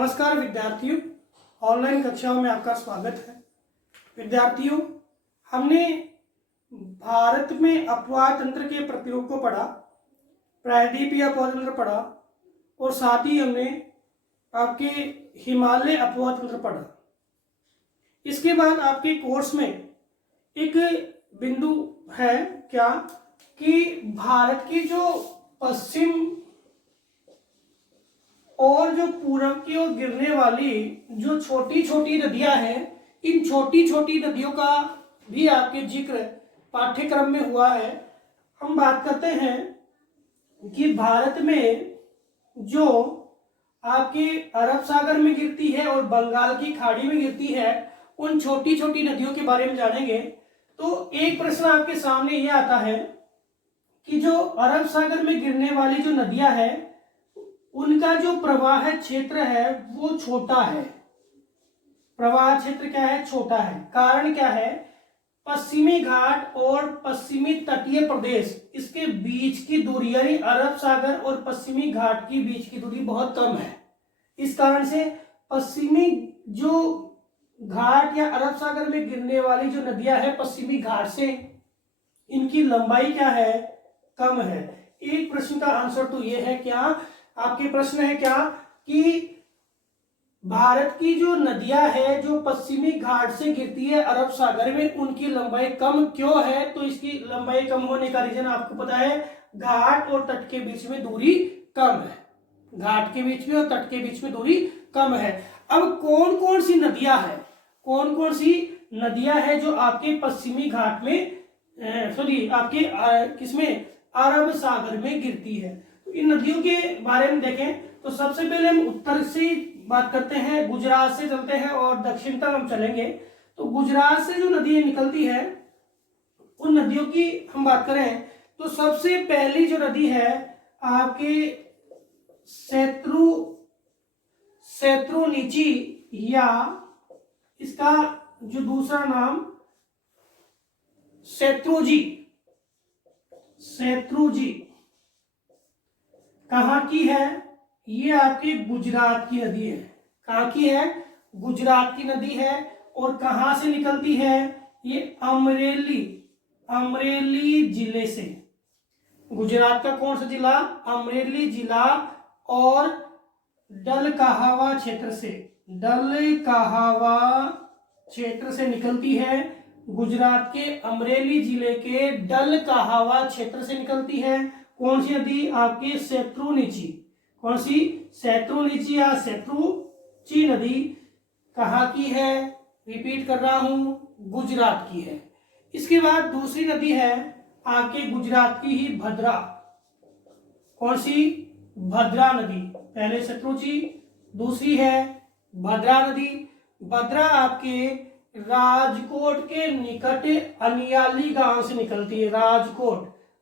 नमस्कार विद्यार्थियों, ऑनलाइन कक्षाओं में आपका स्वागत है। विद्यार्थियों, हमने भारत में अपवाद तंत्र के प्रयोग को पढ़ा, प्रायद्वीपीय अपवाद तंत्र पढ़ा और साथ ही हमने आपके हिमालय अपवाद तंत्र पढ़ा। इसके बाद आपके कोर्स में एक बिंदु है क्या कि भारत की जो पश्चिम और जो पूर्व की ओर गिरने वाली जो छोटी छोटी नदियां हैं, इन छोटी छोटी नदियों का भी आपके जिक्र पाठ्यक्रम में हुआ है। हम बात करते हैं कि भारत में जो आपके अरब सागर में गिरती है और बंगाल की खाड़ी में गिरती है, उन छोटी छोटी नदियों के बारे में जानेंगे। तो एक प्रश्न आपके सामने यह आता है कि जो अरब सागर में गिरने वाली जो नदियां हैं, उनका जो प्रवाह क्षेत्र है वो छोटा है। प्रवाह क्षेत्र क्या है? छोटा है। कारण क्या है? पश्चिमी घाट और पश्चिमी तटीय प्रदेश, इसके बीच की दूरी यानी अरब सागर और पश्चिमी घाट की बीच की दूरी बहुत कम है। इस कारण से पश्चिमी जो घाट या अरब सागर में गिरने वाली जो नदियां हैं पश्चिमी घाट से, इनकी लंबाई क्या है? कम है। एक प्रश्न का आंसर तो ये है क्या, आपके प्रश्न है क्या कि भारत की जो नदियां है जो पश्चिमी घाट से गिरती है अरब सागर में, उनकी लंबाई कम क्यों है? तो इसकी लंबाई कम होने का रीजन आपको पता है, घाट और तट के बीच में दूरी कम है। घाट के बीच में और तट के बीच में दूरी कम है। अब कौन कौन सी नदियां है, कौन कौन सी नदियां है जो आपके पश्चिमी घाट में आपके किसमें, अरब सागर में गिरती है? तो इन नदियों के बारे में देखें तो सबसे पहले हम उत्तर से बात करते हैं, गुजरात से चलते हैं और दक्षिण तक हम चलेंगे। तो गुजरात से जो नदी निकलती है, उन नदियों की हम बात करें तो सबसे पहली जो नदी है आपके शत्रुनीची, या इसका जो दूसरा नाम शत्रुजी कहाँ की है? ये आपकी गुजरात की नदी है। कहाँ की है? गुजरात की नदी है। और कहां से निकलती है? ये अमरेली जिले से। गुजरात का कौन सा जिला? अमरेली जिला। और डल कहावा क्षेत्र से निकलती है। गुजरात के अमरेली जिले के डल कहावा क्षेत्र से निकलती है। कौन सी नदी? आपकी शत्रुनीची। कौन सी? शत्रुनीची या शत्रुची नदी कहाँ की है? रिपीट कर रहा हूं, गुजरात की है। इसके बाद दूसरी नदी है आपके गुजरात की ही भद्रा। कौन सी? भद्रा नदी। पहले शत्रुची, दूसरी है भद्रा नदी। भद्रा आपके राजकोट के निकट अनियाली गांव से निकलती है।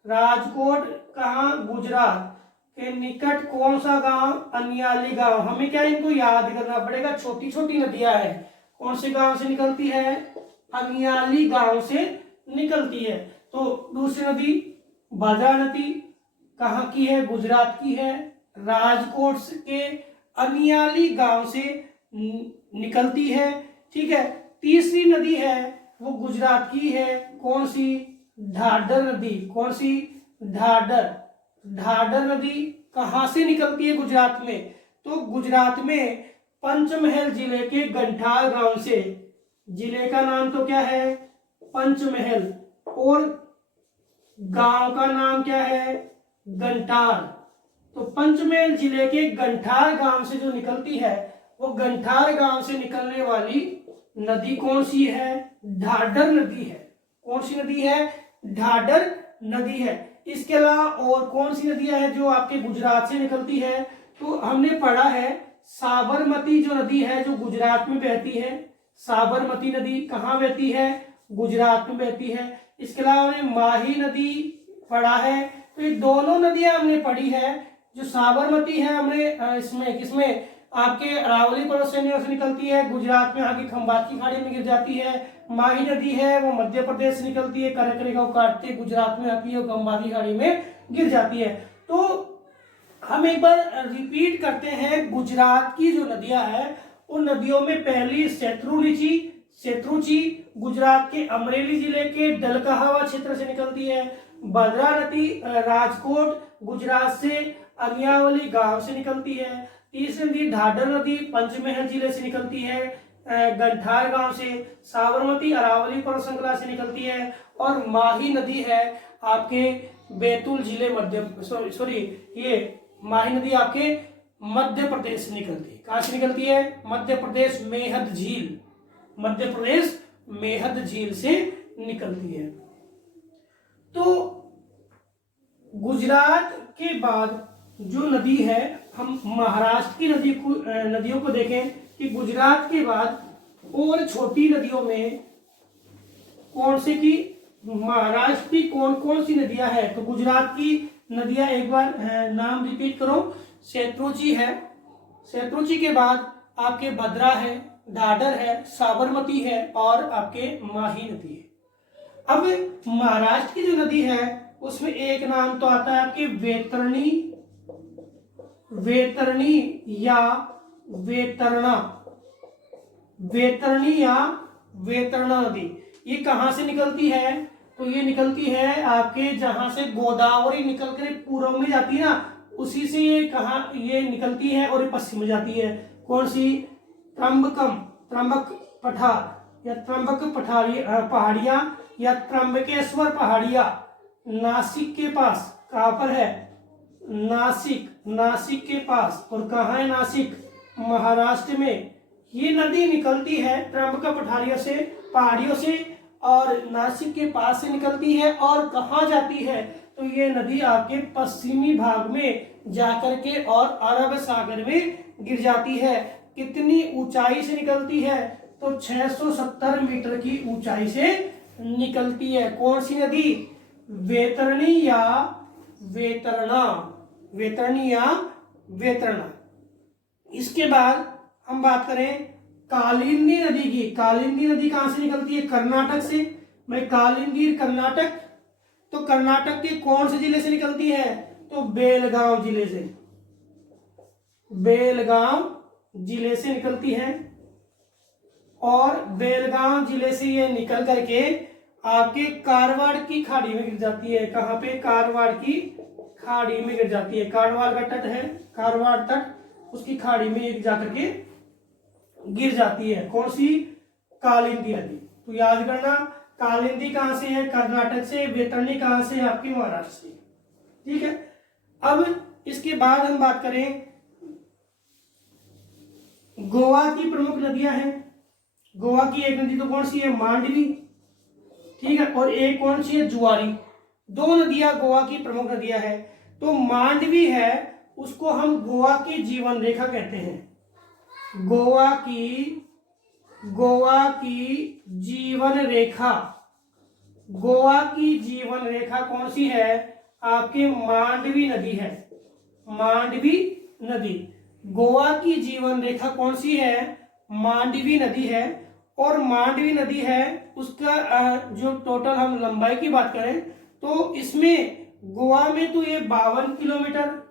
राजकोट कहाँ? गुजरात के निकट कौन सा गांव? अनियाली गांव। हमें क्या इनको याद करना पड़ेगा, छोटी छोटी नदियां हैं। कौन से गांव से निकलती है? अनियाली गांव से निकलती है। तो दूसरी नदी भद्रा नदी कहाँ की है? गुजरात की है। राजकोट के अनियाली गांव से निकलती है। ठीक है। तीसरी नदी है वो गुजरात की है। कौन सी? ढाढर नदी। कौन सी? ढाढर नदी कहां से निकलती है गुजरात में? तो गुजरात में पंचमहल जिले के गंठार गांव से। जिले का नाम तो क्या है? पंचमहल। और गांव का नाम क्या है? गंठार। तो पंचमहल जिले के गंठार गांव से जो निकलती है, वो गंठार गांव से निकलने वाली नदी कौन सी है? ढाढर नदी है। कौन सी नदी है? ढाढर नदी है। इसके अलावा और कौन सी नदियां हैं जो आपके गुजरात से निकलती है? तो हमने पढ़ा है साबरमती जो नदी है जो गुजरात में बहती है। साबरमती नदी कहाँ बहती है? गुजरात में बहती है। इसके अलावा हमने माही नदी पढ़ा है। तो ये दोनों नदियां हमने पढ़ी है। जो साबरमती है हमने इसमें किसमें, आपके अरावली पर्वत श्रेणी से निकलती है, गुजरात में आगे खंबात की खाड़ी में गिर जाती है। माही नदी है वो मध्य प्रदेश से निकलती है, कर्क रेखा को काटते गुजरात में आती है और खंबात की खाड़ी में गिर जाती है। तो हम एक बार रिपीट करते हैं, गुजरात की जो नदियां हैं उन नदियों में पहली सेत्रुची गुजरात के अमरेली जिले के डलकाहवा क्षेत्र से निकलती है। भद्रा नदी राजकोट गुजरात से अगियावली गांव से निकलती है। तीसरी नदी ढाढर नदी पंचमहल जिले से निकलती है, गंठार गांव से। साबरमती अरावली पर्वत श्रृंखला से निकलती है। और माही नदी है आपके बैतूल जिले ये माही नदी आपके मध्य प्रदेश से निकलती है। कहां से निकलती है? मध्य प्रदेश मेहद झील से निकलती है। तो गुजरात के बाद जो नदी है, हम महाराष्ट्र की नदियों को देखें कि गुजरात के बाद और छोटी नदियों में कौन से की महाराष्ट्र की कौन कौन सी नदियां हैं? तो गुजरात की नदियां एक बार नाम रिपीट करो। सेत्रुची है, सेत्रुची के बाद आपके भद्रा है, ढाढर है, साबरमती है और आपके माही नदी है। अब महाराष्ट्र की जो नदी है उसमें एक नाम तो आता है आपके वेतरणी या वेतरणा नदी। ये कहां से निकलती है? तो ये निकलती है आपके जहां से गोदावरी निकल कर पूर्व में जाती है ना, उसी से ये निकलती है और ये पश्चिम में जाती है। कौन सी? त्र्यंबक पठार या त्र्यंबक पहाड़ियां या त्र्यंबकेश्वर पहाड़ियां नासिक के पास। कहां पर है? नासिक के पास। और कहाँ है नासिक? महाराष्ट्र में। ये नदी निकलती है त्र्यंबक पहाड़ियों से और नासिक के पास से निकलती है। और कहाँ जाती है? तो ये नदी आपके पश्चिमी भाग में जाकर के और अरब सागर में गिर जाती है। कितनी ऊंचाई से निकलती है? तो 670 मीटर की ऊंचाई से निकलती है। कौन सी नदी? वेतरणी या वेतरणा। इसके बाद हम बात करें कालिंदी नदी की। कालिंदी नदी कहां से निकलती है? कर्नाटक से। भाई कालिंदी कर्नाटक, तो कर्नाटक के कौन से जिले से निकलती है? तो बेलगांव जिले से निकलती है। और बेलगांव जिले से ये निकल करके आपके कारवाड़ की खाड़ी में गिर जाती है। कहां पे? कारवाड़ की खाड़ी में गिर जाती है। कारवाड़ का तट है, कारवाड़ तट, उसकी खाड़ी में एक जाकर के गिर जाती है। कौन सी? कालिंदी नदी। तो याद करना, कालिंदी कहां से है? कर्नाटक से। वेतरणी कहां से? आपकी महाराष्ट्र से। ठीक है। अब इसके बाद हम बात करें गोवा की प्रमुख नदियां हैं। गोवा की एक नदी तो कौन सी है? मांडवी। ठीक है। और एक कौन सी है? जुआरी। दो नदियां गोवा की प्रमुख नदियां हैं। तो मांडवी है, उसको हम गोवा की जीवन रेखा कहते हैं। गोवा की जीवन रेखा कौन सी है? आपके मांडवी नदी है। मांडवी नदी गोवा की जीवन रेखा कौन सी है? मांडवी नदी है। और मांडवी नदी है उसका जो टोटल हम लंबाई की बात करें तो इसमें गोवा में तो ये 52 किलोमीटर,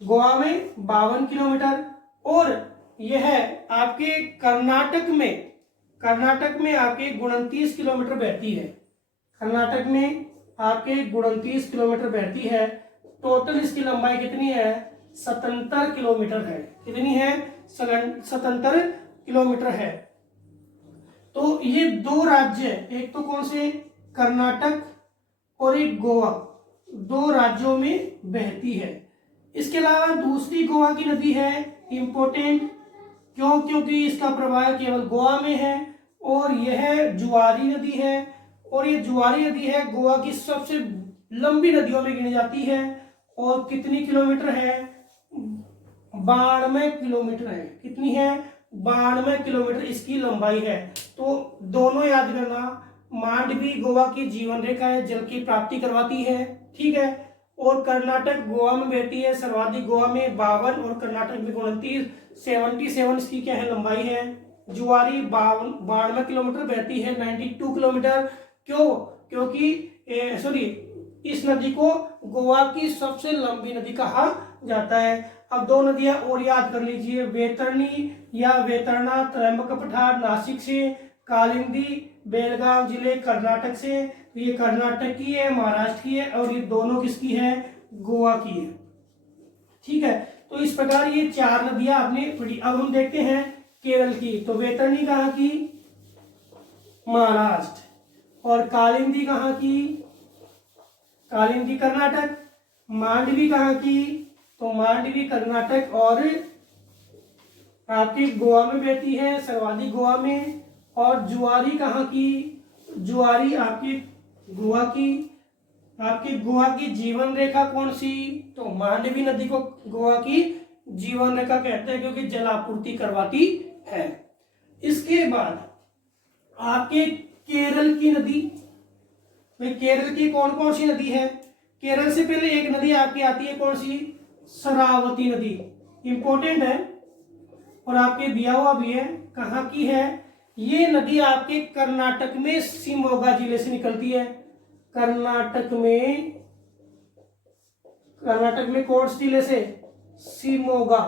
गोवा में 52 किलोमीटर। और यह है आपके कर्नाटक में आपके 29 किलोमीटर बहती है। कर्नाटक में आपके 29 किलोमीटर बहती है। टोटल इसकी लंबाई कितनी है? 77 किलोमीटर है। कितनी है? 77 किलोमीटर है। तो ये दो राज्य, एक तो कौन से? कर्नाटक और एक गोवा, दो राज्यों में बहती है। इसके अलावा दूसरी गोवा की नदी है इंपोर्टेंट, क्यों? क्योंकि इसका प्रवाह केवल गोवा में है और यह जुआरी नदी है। और ये जुआरी नदी है गोवा की सबसे लंबी नदियों में गिनी जाती है। और कितनी किलोमीटर है? 92 किलोमीटर है। कितनी है? 92 किलोमीटर इसकी लंबाई है। तो दोनों याद करना, मांडवी गोवा की जीवन रेखा है, जल की प्राप्ति करवाती है। ठीक है। और कर्नाटक गोवा में बहती है, सर्वाधिक गोवा में 52 और कर्नाटक में 29, 77 इसकी क्या है? लंबाई है। जुआरी 92 किलोमीटर बहती है, 92 किलोमीटर। क्यों? क्योंकि इस नदी को गोवा की सबसे लंबी नदी कहा जाता है। अब दो नदियां और याद कर लीजिए, वैतरणी या वैतरणा त्रयंबक पठार नासिक से, कालिंदी बेलगाम जिले कर्नाटक से। तो ये कर्नाटक की है, महाराष्ट्र की है, और ये दोनों किसकी है? गोवा की है। ठीक है, तो इस प्रकार ये चार नदियां आपने पढ़ी। अब हम देखते हैं केरल की। तो वैतरणी कहाँ की? महाराष्ट्र। और कालिंदी कहाँ की? कालिंदी कर्नाटक। मांडवी कहाँ की? तो मांडवी कर्नाटक और आपकी गोवा में बहती है, सर्वाधिक गोवा में। और जुआरी कहाँ की? जुआरी आपकी गोवा की। आपकी गोवा की जीवन रेखा कौन सी? तो मांडवी नदी को गोवा की जीवन रेखा कहते हैं, क्योंकि जलापूर्ति करवाती है। इसके बाद आपके केरल की नदी में, केरल की कौन कौन सी नदी है? केरल से पहले एक नदी आपकी आती है, कौन सी? शरावती नदी। इंपॉर्टेंट है और आपके दिया हुआ भी है। कहाँ की है ये नदी? आपके कर्नाटक में शिमोगा जिले से निकलती है। कर्नाटक में कौन से जिले से? शिमोगा।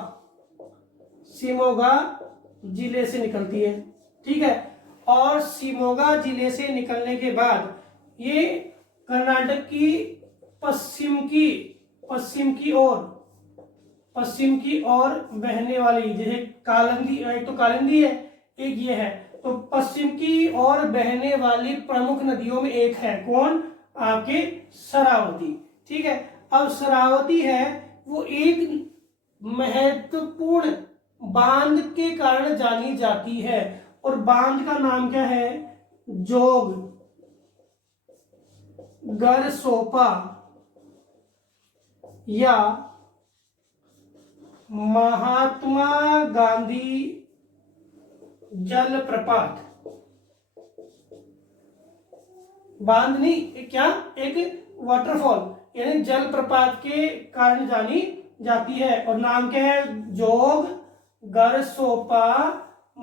शिमोगा जिले से निकलती है। ठीक है, और शिमोगा जिले से निकलने के बाद ये कर्नाटक की पश्चिम की ओर बहने वाली, जैसे कालिंदी, एक तो कालिंदी है, एक ये है, तो पश्चिम की ओर बहने वाली प्रमुख नदियों में एक है। कौन? आपके शरावती। ठीक है, अब शरावती है वो एक महत्वपूर्ण बांध के कारण जानी जाती है, और बांध का नाम क्या है? जोग गरसोपा या महात्मा गांधी जलप्रपात। बांध नहीं, क्या? एक वाटरफॉल यानी जलप्रपात के कारण जानी जाती है, और नाम क्या है? जोग गरसोपा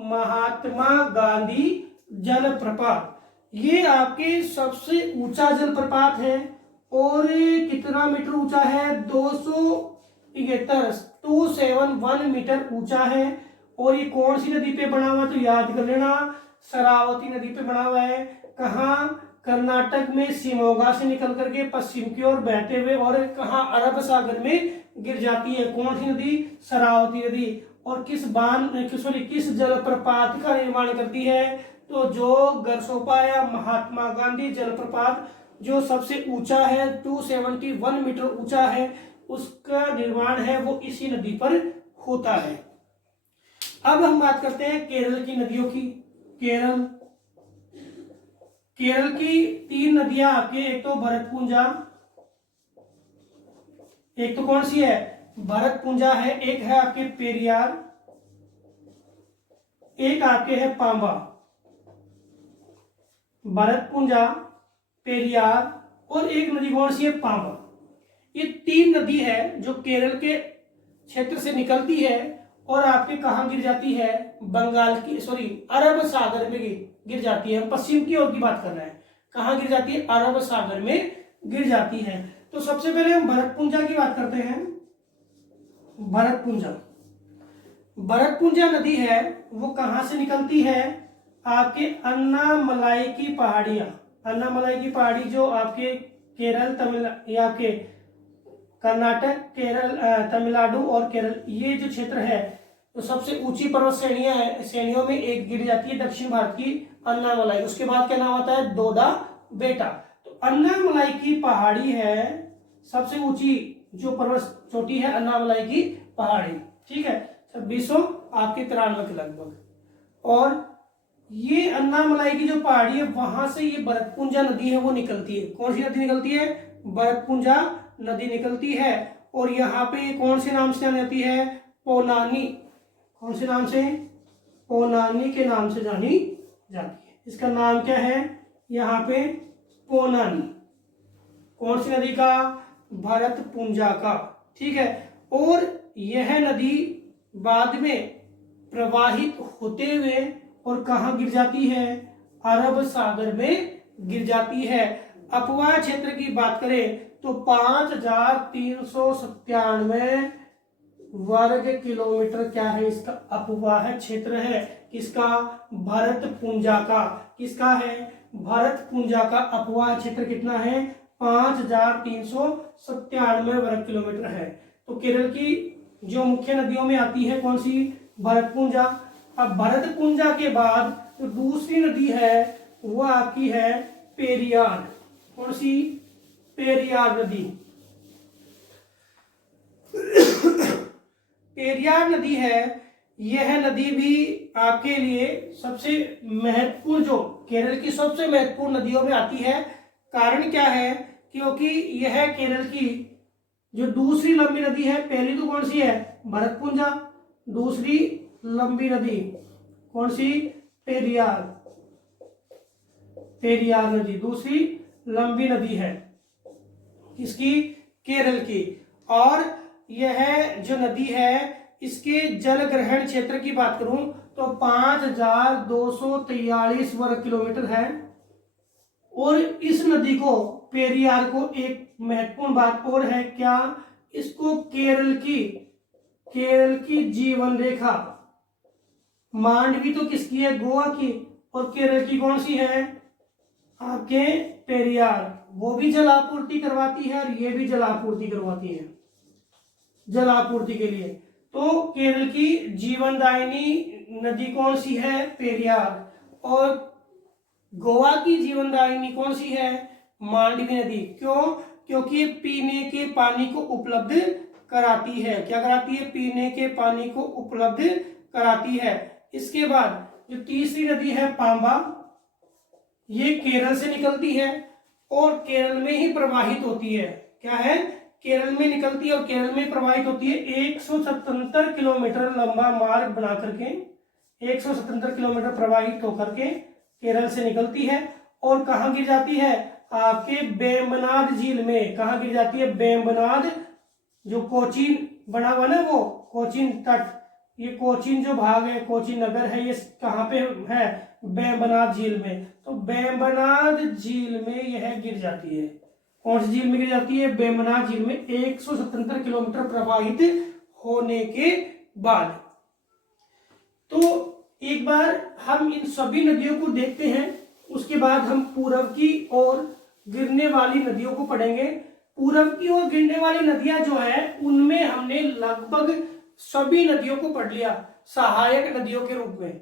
महात्मा गांधी जलप्रपात। ये आपके सबसे ऊंचा जलप्रपात है, और कितना मीटर ऊंचा है? 271 मीटर ऊंचा है। और ये कौन सी नदी पे बना हुआ है? तो याद कर लेना, शरावती नदी पे बना हुआ है। कहाँ? कर्नाटक में शिमोगा से निकल करके पश्चिम की ओर बहते हुए, और कहाँ? अरब सागर में गिर जाती है। कौन सी नदी? शरावती नदी। और किस जलप्रपात का निर्माण करती है? तो जो गरसोपा या महात्मा गांधी जलप्रपात, जो सबसे ऊंचा है, 271 मीटर ऊंचा है, उसका निर्माण है वो इसी नदी पर होता है। अब हम बात करते हैं केरल की नदियों की। केरल की 3 नदियां आपके, एक तो भरतपुंजा, एक तो कौन सी है? भरतपुंजा है, एक है आपके पेरियार, एक आपके है पांबा। भरतपुंजा, पेरियार और एक नदी कौन सी है? पांबा। ये 3 नदी है जो केरल के क्षेत्र से निकलती है और आपके कहां गिर जाती है? अरब सागर में गिर जाती है। हम पश्चिम की ओर की बात कर रहे हैं। कहां गिर जाती है? अरब सागर में गिर जाती है। तो सबसे पहले हम भरतपुंजा की बात करते हैं। भरतपुंजा नदी है वो कहां से निकलती है? आपके अन्नामलाई की पहाड़ियां, अन्नामलाई की पहाड़ी जो आपके केरल, आपके कर्नाटक, केरल, तमिलनाडु और केरल, ये जो क्षेत्र है, तो सबसे ऊंची पर्वत श्रेणियों में एक गिर जाती है दक्षिण भारत की अन्नामलाई। उसके बाद क्या नाम आता है? दोदा बेटा। तो अन्नामलाई की पहाड़ी है सबसे ऊंची जो पर्वत चोटी है, अन्नामलाई की पहाड़ी। ठीक है, 2693 आपके 93 के लगभग। और ये अन्नामलाई की जो पहाड़ी है वहां से ये भरतपुंजा नदी है वो निकलती है। कौन सी नदी निकलती है? भरतपुंजा नदी निकलती है। और यहाँ पे कौन से नाम से जानी जाती है? पोनानी। कौन से नाम से? पोनानी के नाम से जानी जाती है। इसका नाम क्या है यहाँ पे? पोनानी। कौन सी नदी का? भरतपुंजा का। ठीक है, और यह नदी बाद में प्रवाहित होते हुए और कहां गिर जाती है? अरब सागर में गिर जाती है। अपवाह क्षेत्र की बात करें तो 5397 वर्ग किलोमीटर क्या है, इसका अपवाह क्षेत्र है। किसका? भरतपुंजा का। किसका है? भरतपुंजा का अपवाह क्षेत्र कितना है? 5397 वर्ग किलोमीटर है। तो केरल की जो मुख्य नदियों में आती है कौन सी? भरतपुंजा। अब भरतपुंजा के बाद जो दूसरी नदी है वो आपकी है पेरियार। कौन सी? पेरियार नदी। पेरियार नदी है, यह नदी भी आपके लिए सबसे महत्वपूर्ण, जो केरल की सबसे महत्वपूर्ण नदियों में आती है। कारण क्या है? क्योंकि यह केरल की जो दूसरी लंबी नदी है, पहली तो कौन सी है? भरतपुंजा। दूसरी लंबी नदी कौन सी? पेरियार। पेरियार नदी दूसरी लंबी नदी है किसकी? केरल की। और यह जो नदी है इसके जल ग्रहण क्षेत्र की बात करूं तो 5243 वर्ग किलोमीटर है। और इस नदी को, पेरियार को, एक महत्वपूर्ण बात और है क्या? इसको केरल की जीवन रेखा, मांडवी तो किसकी है? गोवा की। और केरल की कौन सी है? आपके पेरियार। वो भी जल आपूर्ति करवाती है और ये भी जल आपूर्ति करवाती है, जल आपूर्ति के लिए। तो केरल की जीवनदायिनी नदी कौन सी है? पेरियार। और गोवा की जीवनदायिनी कौन सी है? मांडवी नदी। क्यों? क्योंकि ये पीने के पानी को उपलब्ध कराती है। क्या कराती है? पीने के पानी को उपलब्ध कराती है। इसके बाद जो तीसरी नदी है पांबा, ये केरल से निकलती है और केरल में ही प्रवाहित होती है। क्या है? केरल में निकलती है और केरल में प्रवाहित होती है। 177 किलोमीटर लंबा मार्ग बना करके 177 किलोमीटर प्रवाहित होकर के केरल से निकलती है और कहाँ गिर जाती है? आपके बेम्बनाद झील में। कहाँ गिर जाती है? बेम्बनाद, जो कोचीन बना हुआ ना, वो कोचीन तट, ये कोचीन जो भाग है, कोचीन नगर है, ये कहाँ पे है? बेम्बनाद झील में। तो बेम्बनाद झील में यह गिर जाती है। कौन सी झील में गिर जाती है? बेम्बनाद झील में। 177 किलोमीटर प्रवाहित होने के बाद। तो एक बार हम इन सभी नदियों को देखते हैं, उसके बाद हम पूर्व की ओर गिरने वाली नदियों को पढ़ेंगे। पूर्व की ओर गिरने वाली नदियां जो है उनमें हमने लगभग सभी नदियों को पढ़ लिया सहायक नदियों के रूप में।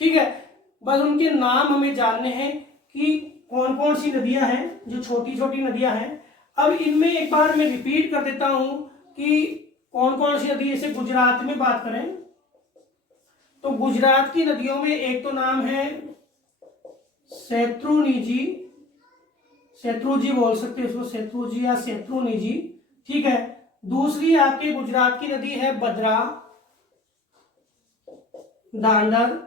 ठीक है, बस उनके नाम हमें जानने हैं कि कौन कौन सी नदियां हैं जो छोटी छोटी नदियां हैं। अब इनमें एक बार मैं रिपीट कर देता हूं कि कौन कौन सी नदी। जैसे गुजरात में बात करें तो गुजरात की नदियों में एक तो नाम है शत्रुंजी, शत्रुंजी बोल सकते हैं उसको, शत्रुंजी या शत्रुंजी। ठीक है। दूसरी आपके गुजरात की नदी है भद्रा, दांडर,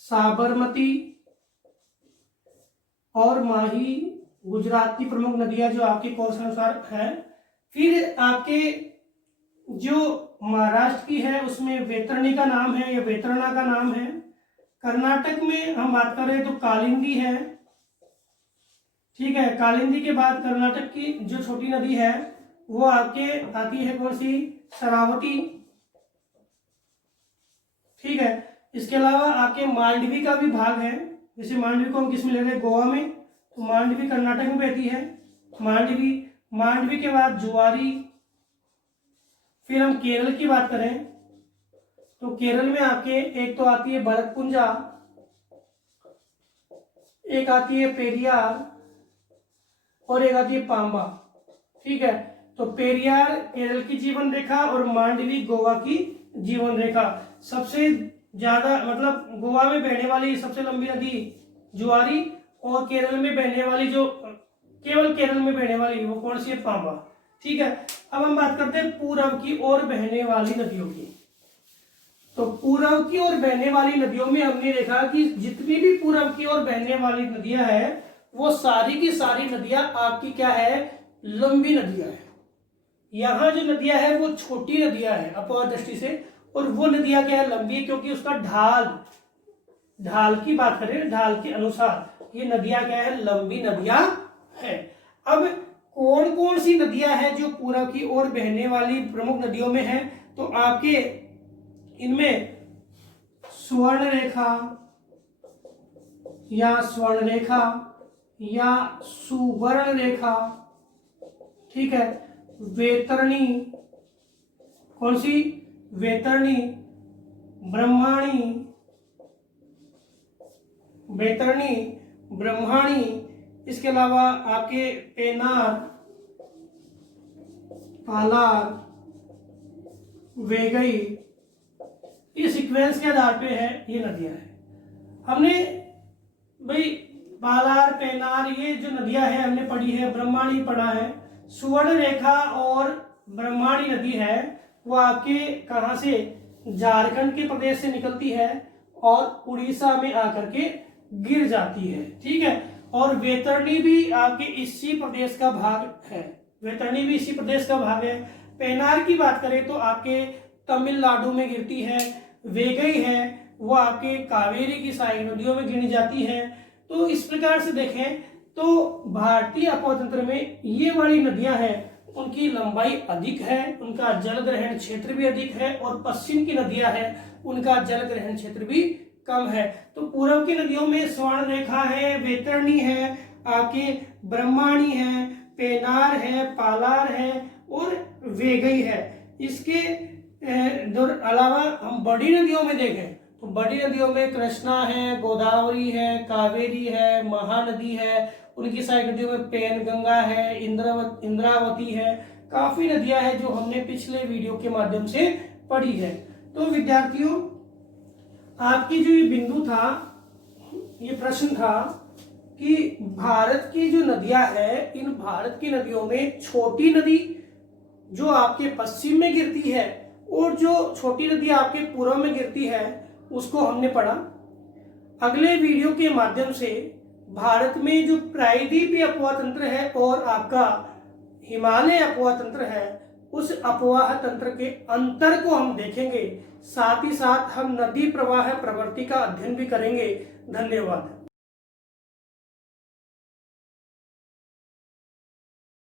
साबरमती और माही गुजरात की प्रमुख नदियां जो आपके कोर्स अनुसार है। फिर आपके जो महाराष्ट्र की है उसमें वैतरणी का नाम है या वैतरणा का नाम है। कर्नाटक में हम बात कर रहे हैं तो कालिंदी है। ठीक है, कालिंदी के बाद कर्नाटक की जो छोटी नदी है वो आपके आती है कौन सी? शरावती। ठीक है, इसके अलावा आपके मांडवी का भी भाग है। जैसे मांडवी को हम किस में ले रहे हैं? गोवा में, तो मांडवी कर्नाटक में बहती है। मांडवी के बाद जुआरी। फिर हम केरल की बात करें तो केरल में आपके एक तो आती है भरतपुंजा, एक आती है पेरियार और एक आती है पांबा। ठीक है, तो पेरियार केरल की जीवन रेखा और मांडवी गोवा की जीवन रेखा। सबसे ज्यादा मतलब गोवा में बहने वाली सबसे लंबी नदी जुआरी और केरल में बहने वाली जो केवल केरल में बहने वाली वो कौन सी है? पांबा। ठीक है, अब हम बात करते हैं पूर्व की ओर बहने वाली नदियों की। तो पूर्व की ओर बहने वाली नदियों में हमने देखा कि जितनी भी पूर्व की ओर बहने वाली नदियां हैं वो सारी की सारी नदियां आपकी क्या है? लंबी नदियां हैं। यहाँ जो नदियां हैं वो छोटी नदियां हैं अपवाह दृष्टि से, और वो नदियां क्या है? लंबी है, क्योंकि उसका ढाल की बात करें, ढाल के अनुसार ये नदियां क्या है, लंबी नदियां है। अब कौन कौन सी नदियां हैं जो पूर्व की ओर बहने वाली प्रमुख नदियों में है, तो आपके इनमें स्वर्ण रेखा या स्वर्ण रेखा या सुवर्ण रेखा, ठीक है, वैतरणी, कौन सी, वैतरणी, ब्रह्माणी, वैतरणी, ब्रह्माणी, इसके अलावा आपके पेनार, पालार, वेगई, इस सीक्वेंस के आधार पे है ये नदियां हैं। हमने भाई पालार, पेनार, ये जो नदियां हैं हमने पढ़ी है, ब्रह्माणी पढ़ा है। सुवर्ण रेखा और ब्रह्माणी नदी है वो आपके कहां से, झारखंड के प्रदेश से निकलती है और उड़ीसा में आकर के गिर जाती है, ठीक है। और वैतरणी भी आपके इसी प्रदेश का भाग है, वैतरणी भी इसी प्रदेश का भाग है। पेनार की बात करें तो आपके तमिलनाडु में गिरती है। वेगई है वो आपके कावेरी की सारी नदियों में गिनी जाती है। तो इस प्रकार से देखें तो भारतीय अपर तंत्र में ये वाली नदियां हैं उनकी लंबाई अधिक है, उनका जल ग्रहण क्षेत्र भी अधिक है, और पश्चिम की नदियां हैं उनका जल ग्रहण क्षेत्र भी कम है। तो पूर्व की नदियों में स्वर्ण रेखा है, वैतरणी है, आपके ब्रह्माणी है, पेनार है, पालार है और वेगई है। इसके अलावा हम बड़ी नदियों में देखें तो बड़ी नदियों में कृष्णा है, गोदावरी है, कावेरी है, महानदी है, उनकी सारी नदियों में पेनगंगा है, इंद्रावती है, काफी नदियां हैं जो हमने पिछले वीडियो के माध्यम से पढ़ी है। तो विद्यार्थियों आपकी जो ये बिंदु था, ये प्रश्न था कि भारत की जो नदियां हैं, इन भारत की नदियों में छोटी नदी जो आपके पश्चिम में गिरती है और जो छोटी नदी आपके पूर्व में गिरती है उसको हमने पढ़ा। अगले वीडियो के माध्यम से भारत में जो प्रायद्वीपीय अपवाह तंत्र है और आपका हिमालय अपवाह तंत्र है, उस अपवाह तंत्र के अंतर को हम देखेंगे। साथ ही साथ हम नदी प्रवाह प्रवृत्ति का अध्ययन भी करेंगे। धन्यवाद।